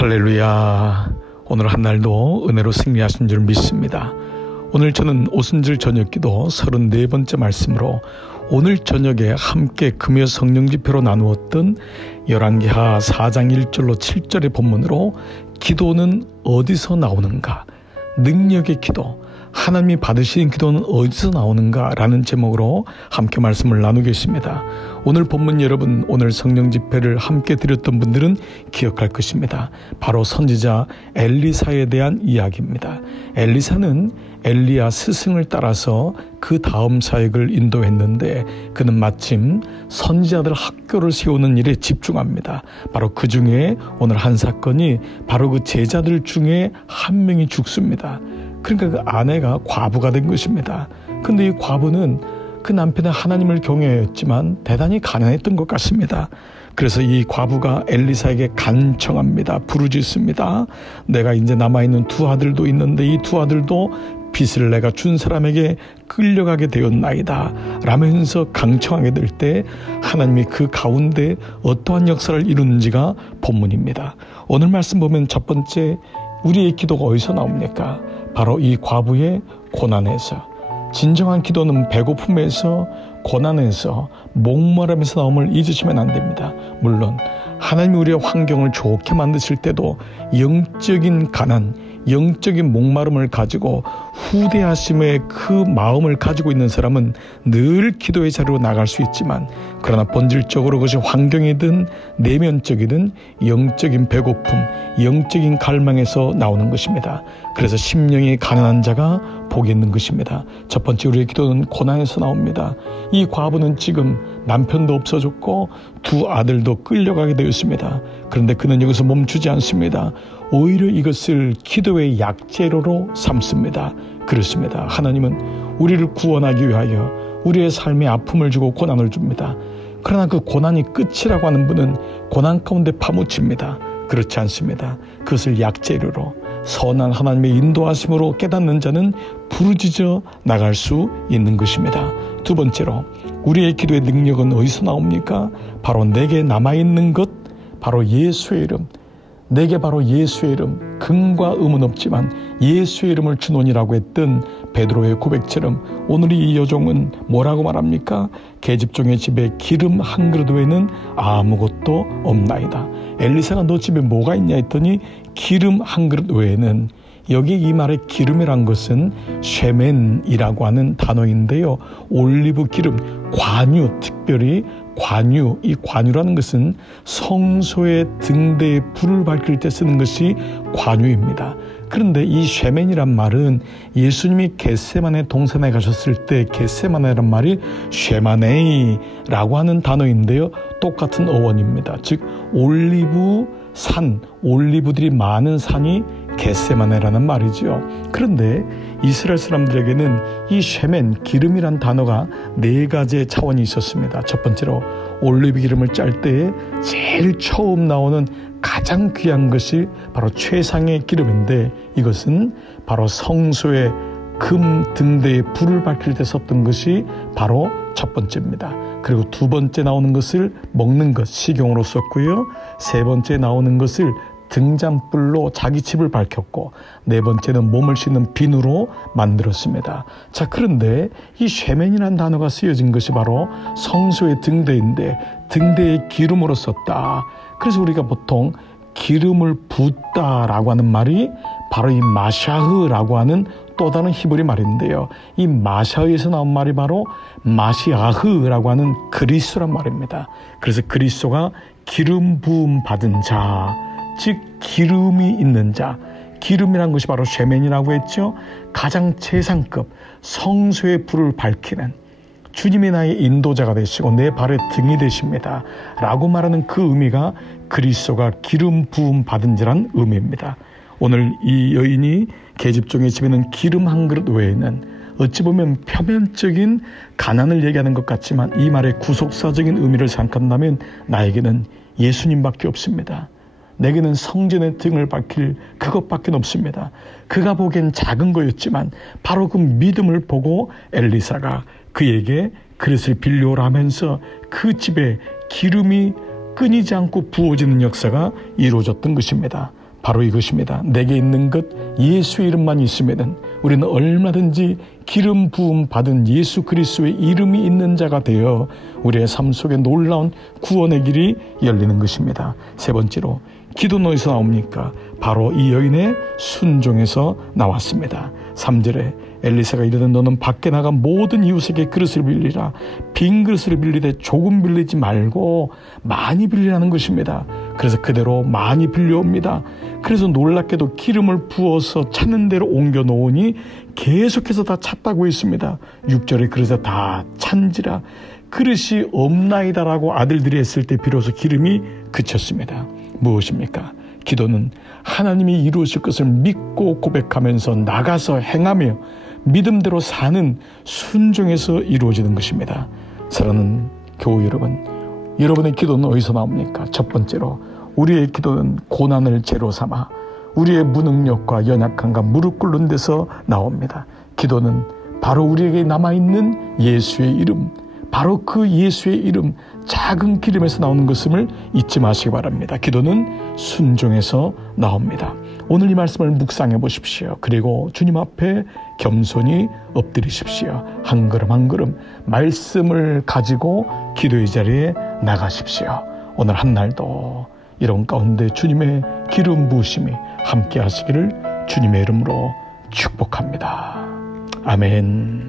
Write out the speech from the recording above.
할렐루야. 오늘 한 날도 은혜로 승리하신 줄 믿습니다. 오늘 저는 오순절 저녁기도 34번째 말씀으로 오늘 저녁에 함께 금요 성령집회로 나누었던 열왕기하 4장 1절로 7절의 본문으로 기도는 어디서 나오는가? 능력의 기도, 하나님이 받으시는 기도는 어디서 나오는가? 라는 제목으로 함께 말씀을 나누겠습니다. 오늘 본문 여러분, 오늘 성령 집회를 함께 드렸던 분들은 기억할 것입니다. 바로 선지자 엘리사에 대한 이야기입니다. 엘리사는 엘리야 스승을 따라서 그 다음 사역을 인도했는데 그는 마침 선지자들 학교를 세우는 일에 집중합니다. 바로 그 중에 오늘 한 사건이 바로 그 제자들 중에 한 명이 죽습니다. 그러니까 그 아내가 과부가 된 것입니다. 근데 이 과부는 그 남편은 하나님을 경외했지만 대단히 가난했던 것 같습니다. 그래서 이 과부가 엘리사에게 간청합니다. 부르짖습니다. 내가 이제 남아있는 두 아들도 있는데 이 두 아들도 빚을 내가 준 사람에게 끌려가게 되었나이다 라면서 강청하게 될 때 하나님이 그 가운데 어떠한 역사를 이루는지가 본문입니다. 오늘 말씀 보면 첫 번째, 우리의 기도가 어디서 나옵니까? 바로 이 과부의 고난에서. 진정한 기도는 배고픔에서, 고난에서, 목마름에서 나옴을 잊으시면 안 됩니다. 물론 하나님이 우리의 환경을 좋게 만드실 때도 영적인 가난, 영적인 목마름을 가지고 후대하심의 그 마음을 가지고 있는 사람은 늘 기도의 자리로 나갈 수 있지만, 그러나 본질적으로 그것이 환경이든 내면적이든 영적인 배고픔, 영적인 갈망에서 나오는 것입니다. 그래서 심령이 가난한 자가 복이 있는 것입니다. 첫 번째, 우리의 기도는 고난에서 나옵니다. 이 과부는 지금 남편도 없어졌고 두 아들도 끌려가게 되었습니다. 그런데 그는 여기서 멈추지 않습니다. 오히려 이것을 기도의 약재료로 삼습니다. 그렇습니다. 하나님은 우리를 구원하기 위하여 우리의 삶에 아픔을 주고 고난을 줍니다. 그러나 그 고난이 끝이라고 하는 분은 고난 가운데 파묻힙니다. 그렇지 않습니다. 그것을 약재료로 선한 하나님의 인도하심으로 깨닫는 자는 부르짖어 나갈 수 있는 것입니다. 두 번째로, 우리의 기도의 능력은 어디서 나옵니까? 바로 내게 남아있는 것, 바로 예수의 이름. 내게 바로 예수의 이름, 금과 음은 없지만 예수의 이름을 주노니라고 했던 베드로의 고백처럼 오늘 이 여종은 뭐라고 말합니까? 계집종의 집에 기름 한 그릇 외에는 아무것도 없나이다. 엘리사가 너 집에 뭐가 있냐 했더니 기름 한 그릇 외에는, 여기 이 말의 기름이란 것은 쉐멘이라고 하는 단어인데요, 올리브 기름, 관유, 특별히 관유, 이 관유라는 것은 성소의 등대에 불을 밝힐 때 쓰는 것이 관유입니다. 그런데 이 쉐멘이란 말은 예수님이 겟세마네 동산에 가셨을 때 겟세마네란 말이 쉐마네이라고 하는 단어인데요, 똑같은 어원입니다. 즉 올리브 산, 올리브들이 많은 산이 겟세마네라는 말이죠. 그런데 이스라엘 사람들에게는 이 쉐멘, 기름이란 단어가 네 가지의 차원이 있었습니다. 첫 번째로, 올리브 기름을 짤 때에 제일 처음 나오는 가장 귀한 것이 바로 최상의 기름인데, 이것은 바로 성소의 금 등대에 불을 밝힐 때 썼던 것이 바로 첫 번째입니다. 그리고 두 번째 나오는 것을 먹는 것, 식용으로 썼고요. 세 번째 나오는 것을 등잔불로 자기 집을 밝혔고, 네 번째는 몸을 씻는 비누로 만들었습니다. 자, 그런데 이 쉐멘이라는 단어가 쓰여진 것이 바로 성소의 등대인데 등대의 기름으로 썼다. 그래서 우리가 보통 기름을 붓다라고 하는 말이 바로 이 마샤흐라고 하는 또 다른 히브리 말인데요, 이 마샤흐에서 나온 말이 바로 마시아흐라고 하는 그리스도란 말입니다. 그래서 그리스도가 기름 부음 받은 자, 즉 기름이 있는 자, 기름이란 것이 바로 쉐멘이라고 했죠. 가장 최상급 성소의 불을 밝히는, 주님이 나의 인도자가 되시고 내 발의 등이 되십니다 라고 말하는 그 의미가 그리스도가 기름 부음 받은 자란 의미입니다. 오늘 이 여인이 계집종의 집에는 기름 한 그릇 외에는, 어찌 보면 표면적인 가난을 얘기하는 것 같지만 이 말의 구속사적인 의미를 생각한다면 나에게는 예수님밖에 없습니다. 내게는 성전의 등을 밝힐 그것밖에 없습니다. 그가 보기엔 작은 거였지만 바로 그 믿음을 보고 엘리사가 그에게 그릇을 빌려오라 하면서 그 집에 기름이 끊이지 않고 부어지는 역사가 이루어졌던 것입니다. 바로 이것입니다. 내게 있는 것 예수의 이름만 있으면 우리는 얼마든지 기름 부음 받은 예수 그리스도의 이름이 있는 자가 되어 우리의 삶 속에 놀라운 구원의 길이 열리는 것입니다. 세 번째로 기도는 어디서 나옵니까? 바로 이 여인의 순종에서 나왔습니다. 3절에 엘리사가 이르되 너는 밖에 나가 모든 이웃에게 그릇을 빌리라. 빈 그릇을 빌리되 조금 빌리지 말고 많이 빌리라는 것입니다. 그래서 그대로 많이 빌려옵니다. 그래서 놀랍게도 기름을 부어서 찾는 대로 옮겨 놓으니 계속해서 다 찼다고 했습니다. 6절에 그래서 다 찬지라. 그릇이 없나이다라고 아들들이 했을 때 비로소 기름이 그쳤습니다. 무엇입니까? 기도는 하나님이 이루실 것을 믿고 고백하면서 나가서 행하며 믿음대로 사는 순종에서 이루어지는 것입니다. 사랑하는 교우 여러분, 여러분의 기도는 어디서 나옵니까? 첫 번째로 우리의 기도는 고난을 재로 삼아 우리의 무능력과 연약함과 무릎 꿇는 데서 나옵니다. 기도는 바로 우리에게 남아있는 예수의 이름, 바로 그 예수의 이름, 작은 기름에서 나오는 것임을 잊지 마시기 바랍니다. 기도는 순종에서 나옵니다. 오늘 이 말씀을 묵상해 보십시오. 그리고 주님 앞에 겸손히 엎드리십시오. 한 걸음 한 걸음 말씀을 가지고 기도의 자리에 나가십시오. 오늘 한 날도 이런 가운데 주님의 기름 부으심이 함께 하시기를 주님의 이름으로 축복합니다. 아멘.